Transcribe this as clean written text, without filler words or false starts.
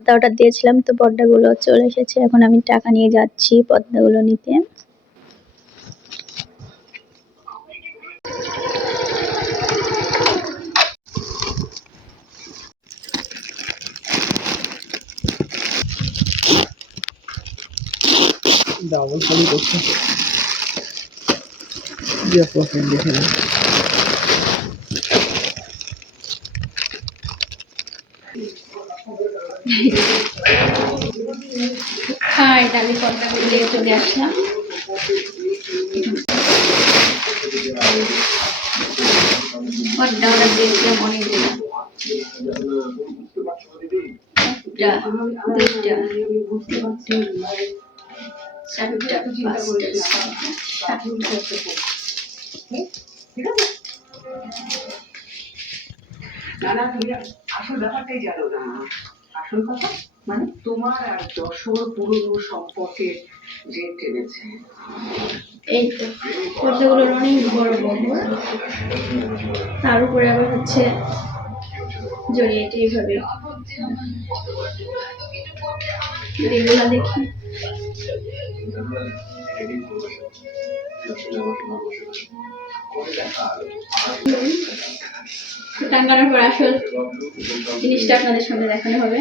Order দিয়েছিলাম, তো পর্দাগুলো চলে এসেছে। এখন আমি টাকা নিয়ে যাচ্ছি পর্দাগুলো নিতে। ডাবল খালি করছে যে পছন্দ দেখে না। ফাইনালি পর্দাগুলো দিয়ে চলে আসলাম। পর্দা অর্ডার দিয়েছিলাম অনেকগুলো, একটা, দুইটা, চারটা, পাঁচটা, সাতটা। না তুমি আসল ব্যাপারটাই জানো না। আসল কথা মানে তোমার আর যশোর পুরনো সম্পর্কে যে টেনেছে। এই তো পর্দাগুলোর অনেক বড় বড়, তার উপরে আবার হচ্ছে জড়িয়েটা এইভাবে। এগুলা দেখি টাঙ্গানোর পর আসল জিনিসটা আপনাদের সামনে দেখানো হবে।